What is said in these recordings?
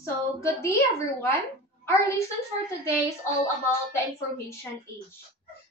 So, good day everyone. Our lesson for today is all about the information age.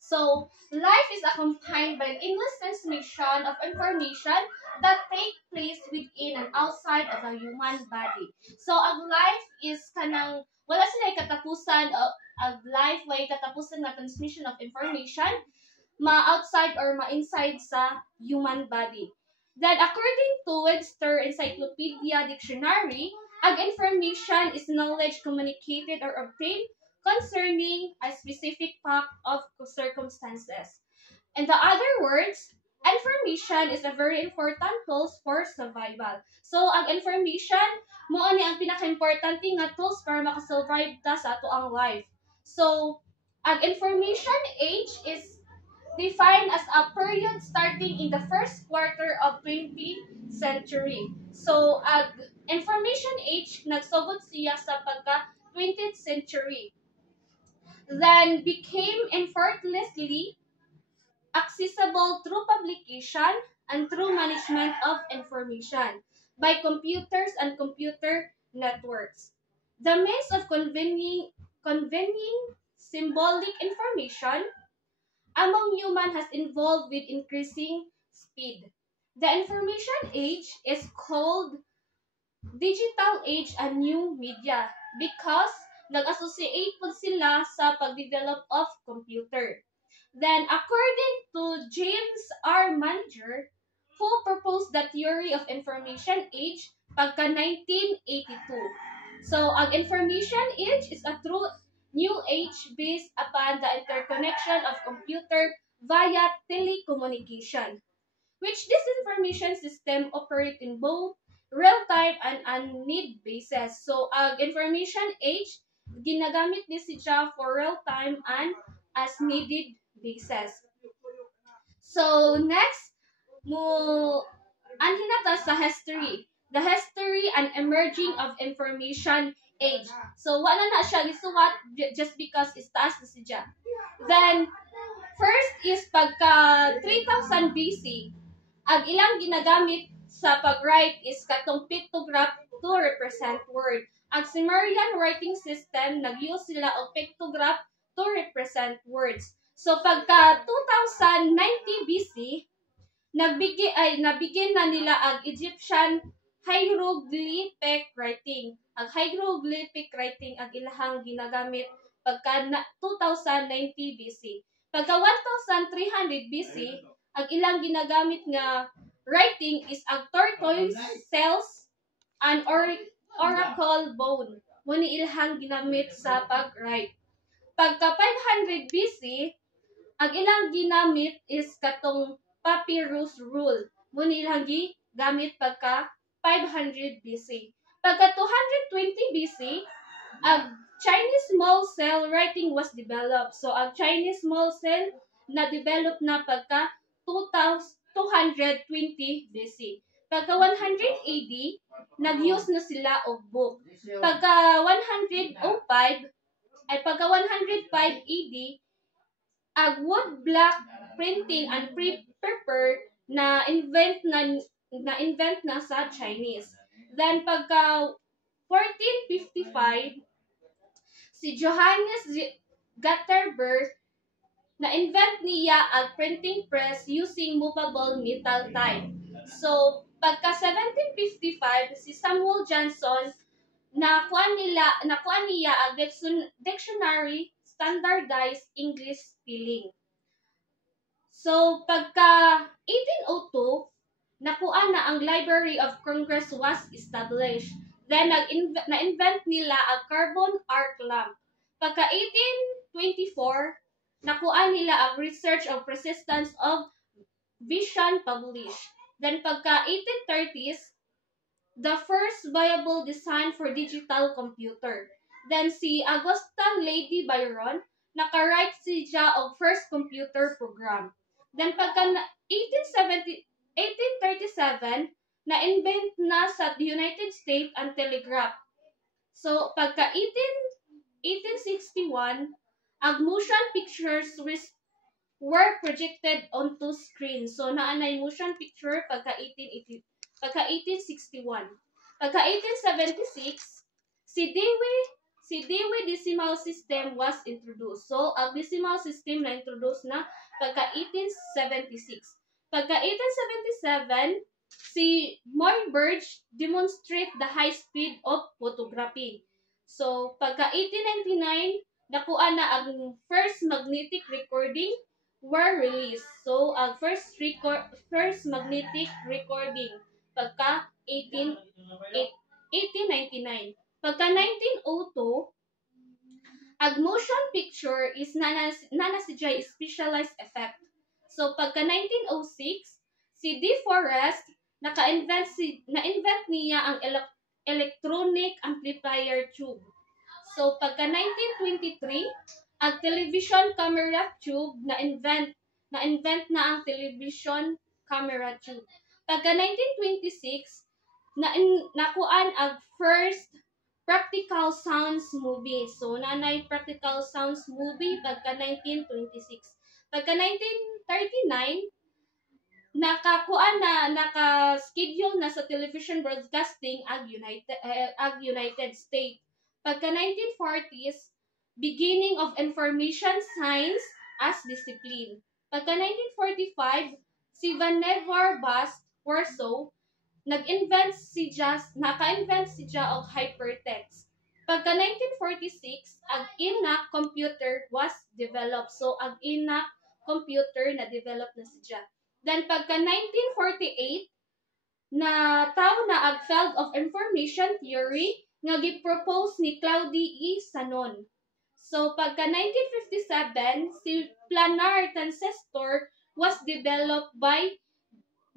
So, life is accompanied by endless transmission of information that take place within and outside of the human body. So, ang life is kanang wala sila katapusan o ang life way katapusan na transmission of information ma-outside or ma-inside sa human body. Then, according to Webster Encyclopedia Dictionary, ag information is knowledge communicated or obtained concerning a specific fact of circumstances. In the other words, information is a very important tools for survival. So, ang information, mo ni ang pinaka-importante nga tools para makasurvive ta sa ato ang life. So, ang information age is defined as a period starting in the first quarter of 20th century. So, information age, nagsugod siya sa pagka 20th century. Then, became effortlessly accessible through publication and through management of information by computers and computer networks. The means of conveying symbolic information among human has evolved with increasing speed. The information age is called digital age and new media because nag-associate po sila sa pag-develop of computer. Then, according to James R. Manager, who proposed the theory of information age pagka 1982. So, ang information age is a true new age based upon the interconnection of computer via telecommunication, which this information system operate in both real-time and on-need basis. So, ang information age, ginagamit ni siya for real-time and as needed basis. So, next, anhin na ta sa history. The history and emerging of information age. So, wala na siya gisuwat just because is taas na siya. Then, first is pagka 3000 BC, ang ilang ginagamit sa pag-write is katong pictograph to represent word. Ang Sumerian writing system, nag-use sila og pictograph to represent words. So, pagka 2090 BC, nabigyan na nila ang Egyptian hieroglyphic writing. Ang hieroglyphic writing ang ilahang ginagamit pagka 2090 BC. Pagka 1300 BC, ang ilang ginagamit nga writing is ang tortoise shells and oracle bone. Muna ilahang ginamit sa pag-write. Pagka 500 BC, ang ilang ginamit is katong papyrus rule. Muna ilang gamit pagka 500 BC. Pagka 220 BC, ang Chinese small cell writing was developed. So, ang Chinese small cell na-develop na pagka 220 BC. Pagka 100 AD, nag-use na sila og book. Pagka 105 AD, ang wood block printing and paper na invent na sa Chinese. Then pagka 1455, si Johannes Gutenberg na-invent niya ang printing press using movable metal type. So, pagka 1755, si Samuel Johnson nakuha niya ang dictionary standardized English spelling. So, pagka 1802, nakuha na ang Library of Congress was established. Then, na-invent nila ang carbon arc lamp. Pagka 1824, nakuha nila ang Research of Persistence of Vision published. Then, pagka 1830s, the first viable design for digital computer. Then, si Augustan Lady Byron, naka-write siya og first computer program. Then, pagka 1837, na-invent na sa United States ang telegraph. So, pagka 1861, ang motion pictures were projected onto screen. So, naanay motion picture pagka 1861. Pagka 1876, si Dewey Decimal System was introduced. So, ang decimal system na introduce na pagka 1876. Pagka 1877, si Muybridge demonstrate the high speed of photography. So, pagka 1899, nakuha na ang first magnetic recording were released. So, ang first magnetic recording pagka 1899. Pagka 1902, ang motion picture is nana si Jay specialized effect. So pagka 1906, si D. Forrest na-invent niya ang electronic amplifier tube. So pagka 1923, ang television camera tube na-invent na ang television camera tube. Pagka 1926, nakuan ang first practical sounds movie. So, nanay practical sounds movie pagka 1926. Pagka 1939, naka-schedule na sa television broadcasting ag United States. Pagka 1940s, beginning of information science as discipline. Pagka 1945, si Vannevar Buss Warsaw naka-invent si Jia og hypertext. Pagka 1946, ang ENIAC computer was developed. So, ang ENIAC computer na develop na si Jia. Then, pagka 1948, na tao na ang field of information theory nga gi-propose ni Claude E. Shannon. So, pagka 1957, si planar transistor was developed by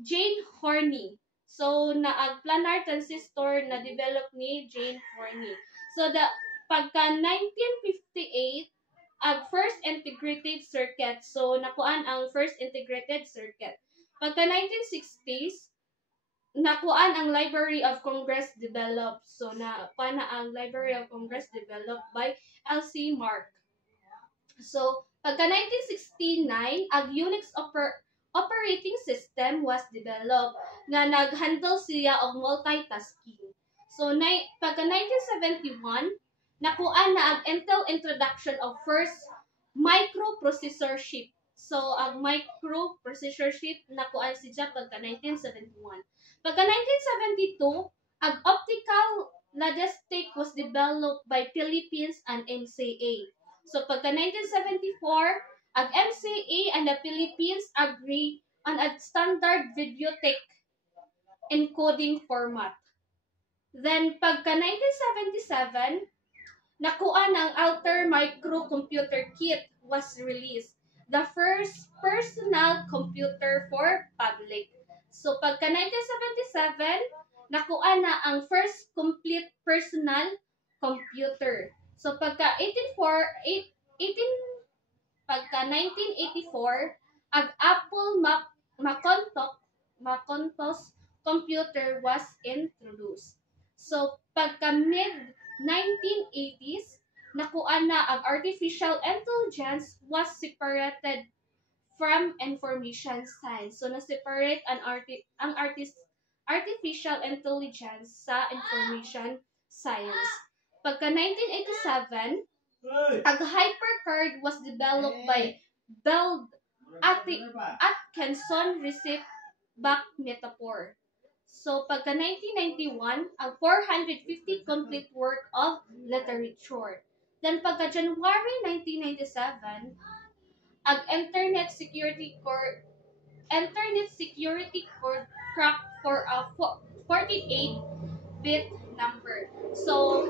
Jane Horney. So, ang planar transistor na develop ni Jane Horney. So, pagka 1958, ang first integrated circuit. So, nakuan ang first integrated circuit. Pagka 1960s, nakuan ang Library of Congress developed. So, nakuan na ang Library of Congress developed by L.C. Mark. So, pagka 1969, ang Unix operating system was developed nga nag-handle siya og multitasking. So, pagka 1971, nakuha na ang Intel introduction of first microprocessor chip. So, ang microprocessor chip nakuha siya pagka 1971. Pagka 1972, ang optical ladder-stick was developed by Philippines and MCA. So, pagka 1974, ang MCA and the Philippines agree on a standard videotape encoding format. Then, pagka 1977, nakuha ng Altair microcomputer kit was released, the first personal computer for public. So, pagka 1977, nakuha na ang first complete personal computer. So, pagka 1984, ang Apple Macintosh computer was introduced. So, pagka mid-1980s, nakuha na ang artificial intelligence was separated from information science. So, na-separate ang artificial intelligence sa information science. Pagka 1987, ang HyperCard was developed by Bell Atkinson Receipt Back Metaphor. So, pagka 1991, ang 450 complete work of literature. Then, pagka January 1997, ang Internet Security cracked for a 48-bit number. So,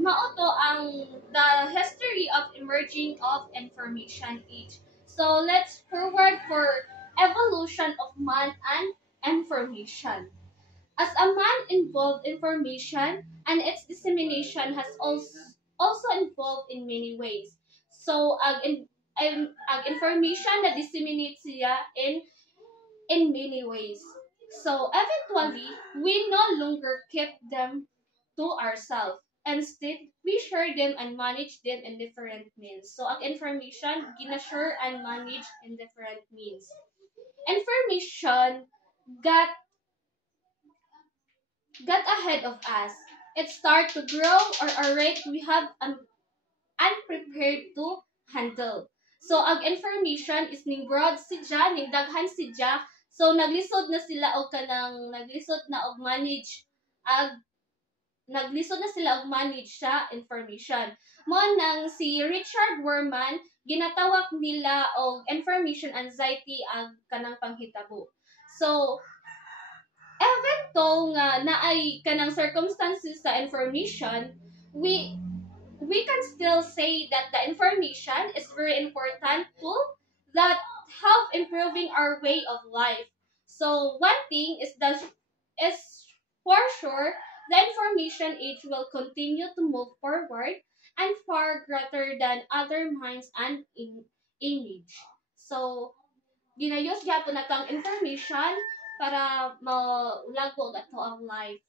mauto ang the history of emerging of information age. So, let's forward for evolution of man and information. As a man involved information and its dissemination has also involved in many ways. So, ang information na disseminate siya in many ways. So, eventually, we no longer keep them to ourselves. Instead, we share them and manage them in different means. So, ang information, gina-share and manage in different means. Information got ahead of us. it start to grow or a rate we have unprepared to handle. So, ang information is ning broad sidya, ning daghan sidya. So, naglisod na sila og kanang naglisod na og manage ag naglisod na sila og manage sa information. Mo nang si Richard Werman ginatawag nila og information anxiety ag kanang panghitabo. So, even though nga naay kanang circumstances sa information, we we can still say that the information is very important tool that help improving our way of life. So one thing is for sure the information age will continue to move forward and far greater than other minds and in image. So ginayos gyapon natang information para malago ato ang life.